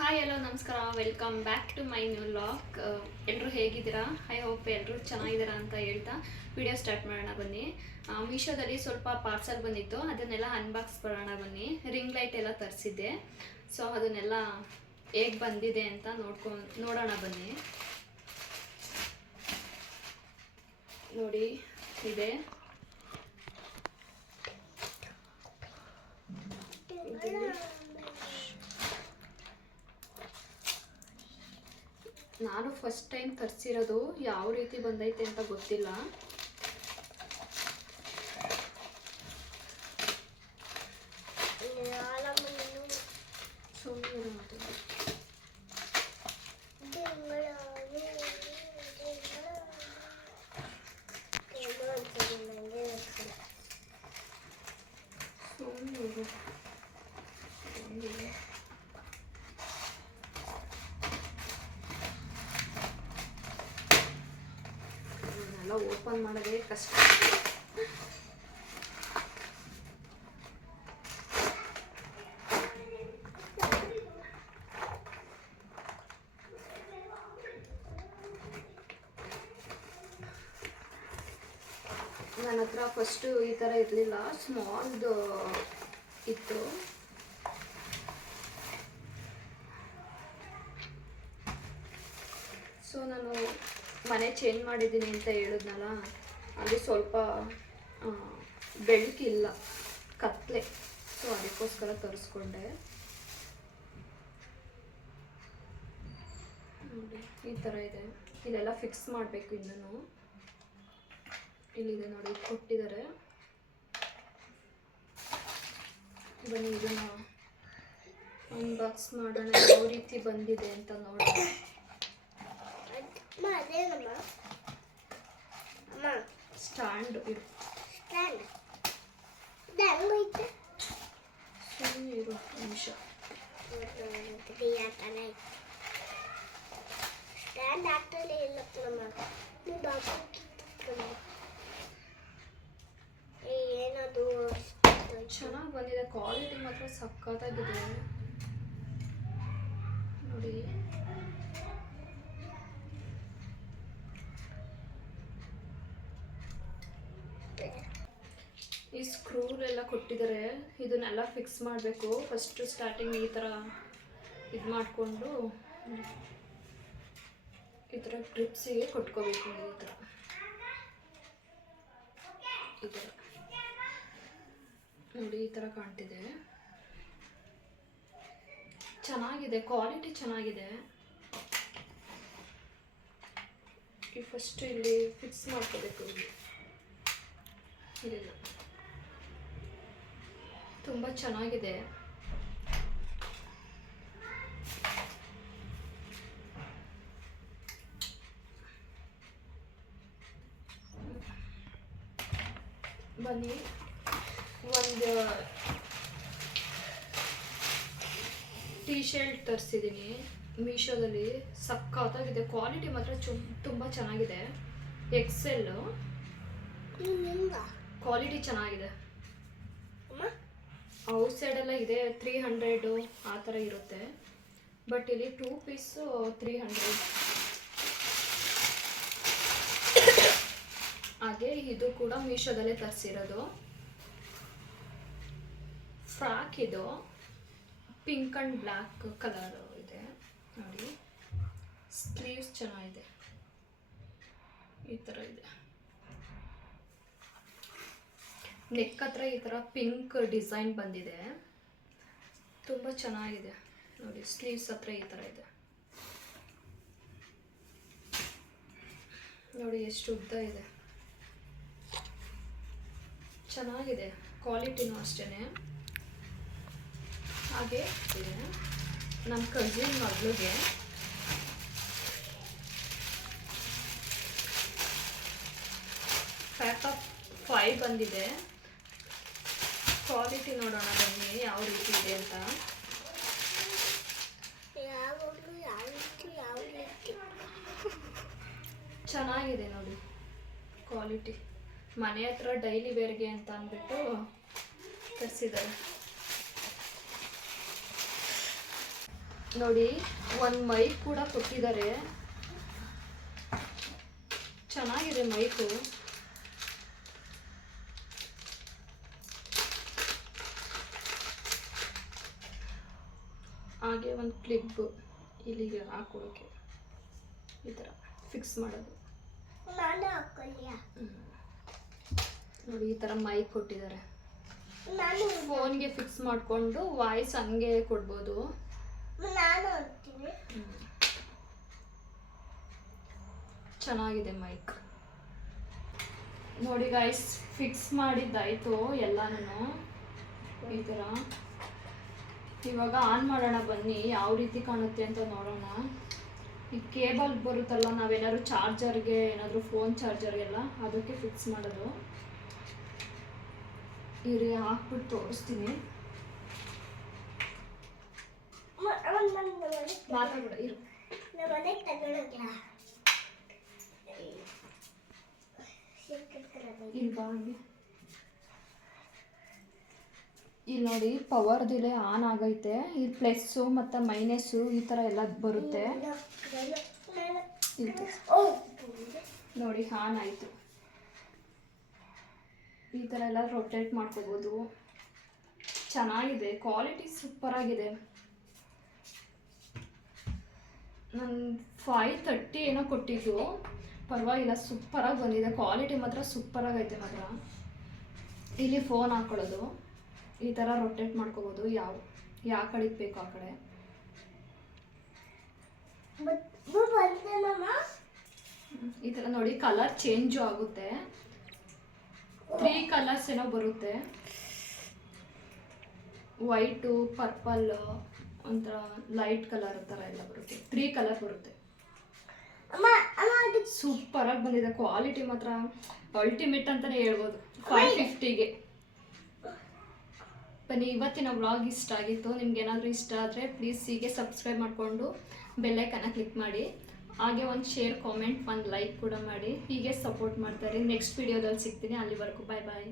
Hi hello ನಮಸ್ಕಾರ, welcome back to my new vlog. ಎಲ್ಲರೂ ಹೇಗಿದ್ದೀರಾ? ಐ ಹೋಪ್ ಎಲ್ಲರೂ ಚೆನ್ನಾಗಿದ್ದೀರಾ ಅಂತ ಹೇಳ್ತಾ ವಿಡಿಯೋ ಸ್ಟಾರ್ಟ್ ಮಾಡೋಣ ಬನ್ನಿ. ಮೀಶೋದಲ್ಲಿ ಸ್ವಲ್ಪ ಪಾರ್ಸಲ್ ಬಂದಿತ್ತು, ಅದನ್ನೆಲ್ಲ ಅನ್ಬಾಕ್ಸ್ ಮಾಡೋಣ ಬನ್ನಿ. ರಿಂಗ್ ಲೈಟ್ ಎಲ್ಲ ತರಿಸಿದ್ದೆ, ಸೊ ಅದನ್ನೆಲ್ಲ ಹೇಗೆ ಬಂದಿದೆ ಅಂತ ನೋಡೋಣ ಬನ್ನಿ. ನೋಡಿ ಇದೆ, ನಾನು ಫಸ್ಟ್ ಟೈಮ್ ತರಿಸಿರೋದು. ಯಾವ ರೀತಿ ಬಂದೈತೆ ಅಂತ ಗೊತ್ತಿಲ್ಲ. ಓಪನ್ ಮಾಡೋದೇ ಕಷ್ಟ. ನನ್ನ ಹತ್ರ ಫಸ್ಟು ಈ ಥರ ಇರಲಿಲ್ಲ, ಸ್ಮಾಲ್ದು ಇತ್ತು. ಸೊ ನಾನು ಮನೆ ಚೇಂಜ್ ಮಾಡಿದ್ದೀನಿ ಅಂತ ಹೇಳಿದ್ನಲ್ಲ, ಅಲ್ಲಿ ಸ್ವಲ್ಪ ಬೆಳಕಿಲ್ಲ, ಕತ್ಲೆ. ಸೊ ಅದಕ್ಕೋಸ್ಕರ ತರಿಸ್ಕೊಂಡೆ. ನೋಡಿ ಈ ಥರ ಇದೆ. ಇಲ್ಲೆಲ್ಲ ಫಿಕ್ಸ್ ಮಾಡಬೇಕು. ಇನ್ನೂ ಇಲ್ಲಿದೆ ನೋಡಿ, ಕೊಟ್ಟಿದ್ದಾರೆ. ಬನ್ನಿ ಇದನ್ನು ಅನ್ಬಾಕ್ಸ್ ಮಾಡೋಣ, ಯಾವ ರೀತಿ ಬಂದಿದೆ ಅಂತ ನೋಡೋಣ. ಸ್ಟ್ಯಾಂಡ್ ಇರು, ಇರು ನಿಮಿಷ. ಏನದು ಚೆನ್ನಾಗಿ ಬಂದಿದೆ, ಕ್ವಾಲಿಟಿ ಮಾತ್ರ ಸಕ್ಕತ್ತಾಗಿದೆ ನೋಡಿ. ಈ ಸ್ಕ್ರೂಲೆಲ್ಲ ಕೊಟ್ಟಿದ್ದಾರೆ, ಇದನ್ನೆಲ್ಲ ಫಿಕ್ಸ್ ಮಾಡಬೇಕು. ಫಸ್ಟು ಸ್ಟಾರ್ಟಿಂಗ್ ಈ ಥರ ಇದು ಮಾಡಿಕೊಂಡು ಈ ಥರ ಗ್ರಿಪ್ಸಿಗೆ ಕೊಟ್ಕೋಬೇಕು. ಈ ಥರ ನೋಡಿ, ಈ ಥರ ಕಾಣ್ತಿದೆ. ಚೆನ್ನಾಗಿದೆ, ಕ್ವಾಲಿಟಿ ಚೆನ್ನಾಗಿದೆ. ಈ ಫಸ್ಟ್ ಇಲ್ಲಿ ಫಿಕ್ಸ್ ಮಾಡ್ಕೋಬೇಕು. ಇಲ್ಲ, ತುಂಬ ಚೆನ್ನಾಗಿದೆ. ಬನ್ನಿ, ಒಂದು ಟೀ ಶರ್ಟ್ ತರಿಸಿದ್ದೀನಿ ಮೀಶೋದಲ್ಲಿ. ಸಕ್ಕತ್ತಾಗಿದೆ, ಕ್ವಾಲಿಟಿ ಮಾತ್ರ ತುಂಬ ಚೆನ್ನಾಗಿದೆ. ಎಕ್ಸೆಲ್ ಕ್ವಾಲಿಟಿ ಚೆನ್ನಾಗಿದೆ. ಔಟ್ ಸೈಡೆಲ್ಲ ಇದೆ 300 ಆ ಥರ ಇರುತ್ತೆ, ಬಟ್ ಇಲ್ಲಿ 2 ಪೀಸು 300. ಹಾಗೆ ಇದು ಕೂಡ ಮೀಶೋದಲ್ಲೇ ತರಿಸಿರೋದು. ಫ್ರಾಕ್ ಇದು ಪಿಂಕ್ ಆ್ಯಂಡ್ ಬ್ಲ್ಯಾಕ್ ಕಲರ್ ಇದೆ ನೋಡಿ. ಸ್ಲೀವ್ಸ್ ಚೆನ್ನಾಗಿದೆ, ಈ ಥರ ಇದೆ. ನೆಕ್ ಹತ್ರ ಈ ಥರ ಪಿಂಕ್ ಡಿಸೈನ್ ಬಂದಿದೆ, ತುಂಬ ಚೆನ್ನಾಗಿದೆ ನೋಡಿ. ಸ್ಲೀವ್ಸ್ ಹತ್ರ ಈ ಥರ ಇದೆ ನೋಡಿ, ಎಷ್ಟು ಉದ್ದ ಇದೆ. ಚೆನ್ನಾಗಿದೆ, ಕ್ವಾಲಿಟಿನೂ ಅಷ್ಟೇ. ಹಾಗೆ ಇದೆ ನಮ್ಮ ಕಸಿನ್ ಮಗಳಿಗೆ ಪ್ಯಾಕ್ ಆಫ್ 5 ಬಂದಿದೆ. ಕ್ವಾಲಿಟಿ ನೋಡೋಣ ಬನ್ನಿ ಯಾವ ರೀತಿ ಇದೆ ಅಂತ. ಚೆನ್ನಾಗಿದೆ ನೋಡಿ ಕ್ವಾಲಿಟಿ. ಮನೆ ಹತ್ರ ಡೈಲಿ ವೇರ್ಗೆ ಅಂತ ಅಂದ್ಬಿಟ್ಟು ತರಿಸಿದ್ದಾರೆ. ನೋಡಿ ಒಂದು ಮೈಕ್ ಕೂಡ ಕೊಟ್ಟಿದ್ದಾರೆ, ಚೆನ್ನಾಗಿದೆ ಮೈಕು. ಹಾಗೆ ಒಂದು ಕ್ಲಿಪ್ ಇಲ್ಲಿಗೆ ಹಾಕೊಳ್ಳೋಕೆ, ಈ ಥರ ಫಿಕ್ಸ್ ಮಾಡೋದು. ನೋಡಿ ಈ ಥರ ಮೈಕ್ ಕೊಟ್ಟಿದ್ದಾರೆ. ಫೋನ್ಗೆ ಫಿಕ್ಸ್ ಮಾಡಿಕೊಂಡು ವಾಯ್ಸ್ ಹಂಗೆ ಕೊಡ್ಬೋದು. ಚೆನ್ನಾಗಿದೆ ಮೈಕ್. ನೋಡಿ ಗೈಸ್, ಫಿಕ್ಸ್ ಮಾಡಿದ್ದಾಯಿತು ಎಲ್ಲನೂ ಈ ಥರ. ಇವಾಗ ಆನ್ ಮಾಡೋಣ ಬನ್ನಿ, ಯಾವ ರೀತಿ ಕಾಣುತ್ತೆ ಅಂತ ನೋಡೋಣ. ಈ ಕೇಬಲ್ ಬರುತ್ತಲ್ಲ, ನಾವೇನಾದ್ರು ಚಾರ್ಜರ್ಗೆ, ಏನಾದರೂ ಫೋನ್ ಚಾರ್ಜರ್ಗೆಲ್ಲ ಅದಕ್ಕೆ ಫಿಕ್ಸ್ ಮಾಡೋದು. ಇರಿ ಹಾಕ್ಬಿಟ್ಟು ತೋರಿಸ್ತೀನಿ. ಮಾತಾಡ ಇರು. ಇಲ್ವಾ ಹಂಗೆ ಇಲ್ಲಿ ನೋಡಿ, ಪವರ್ ಡಿಲೇ ಆನ್ ಆಗೈತೆ. ಇಲ್ಲಿ ಪ್ಲಸ್ಸು ಮತ್ತು ಮೈನಸ್ಸು ಈ ಥರ ಎಲ್ಲ ಬರುತ್ತೆ. ನೋಡಿ ಆನ್ ಆಯಿತು. ಈ ಥರ ಎಲ್ಲ ರೊಟೇಟ್ ಮಾಡ್ಕೋಬೋದು. ಚೆನ್ನಾಗಿದೆ, ಕ್ವಾಲಿಟಿ ಸೂಪರಾಗಿದೆ. ನಾನು 530 ಏನೋ ಕೊಟ್ಟಿದ್ದು, ಪರವಾಗಿಲ್ಲ, ಸೂಪರಾಗಿ ಬಂದಿದೆ. ಕ್ವಾಲಿಟಿ ಮಾತ್ರ ಸೂಪರಾಗೈತೆ ಮಾತ್ರ. ಇಲ್ಲಿ ಫೋನ್ ಹಾಕ್ಕೊಳ್ಳೋದು, ಈ ಥರ ರೊಟೇಟ್ ಮಾಡ್ಕೋಬೋದು, ಯಾವ ಕಡೆಗೆ ಬೇಕು ಆ ಕಡೆ. ಈ ಥರ ನೋಡಿ, ಕಲರ್ ಚೇಂಜು ಆಗುತ್ತೆ. 3 ಕಲರ್ಸ್ ಏನೋ ಬರುತ್ತೆ, ವೈಟು, ಪರ್ಪಲ್, ಒಂಥರ ಲೈಟ್ ಕಲರ್ ಥರ ಎಲ್ಲ ಬರುತ್ತೆ. 3 ಕಲರ್ ಬರುತ್ತೆ. ಸೂಪರಾಗಿ ಬಂದಿದೆ. ಕ್ವಾಲಿಟಿ ಮಾತ್ರ ಅಲ್ಟಿಮೇಟ್ ಅಂತಲೇ ಹೇಳ್ಬೋದು. 550ಗೆ ಬನ್ನಿ. ಇವತ್ತಿನ ವ್ಲಾಗ್ ಇಷ್ಟ ಆಗಿತ್ತು. ನಿಮ್ಗೆ ಏನಾದರೂ ಇಷ್ಟ ಆದರೆ ಪ್ಲೀಸ್ ಹೀಗೆ ಸಬ್ಸ್ಕ್ರೈಬ್ ಮಾಡಿಕೊಂಡು ಬೆಲ್ಲೈಕನ್ನ ಕ್ಲಿಕ್ ಮಾಡಿ. ಹಾಗೆ ಒಂದು ಶೇರ್, ಕಾಮೆಂಟ್, ಒಂದು ಲೈಕ್ ಕೂಡ ಮಾಡಿ. ಹೀಗೆ ಸಪೋರ್ಟ್ ಮಾಡ್ತಾರೆ. ನೆಕ್ಸ್ಟ್ ವಿಡಿಯೋದಲ್ಲಿ ಸಿಗ್ತೀನಿ. ಅಲ್ಲಿವರೆಗೂ ಬಾಯ್ ಬಾಯ್.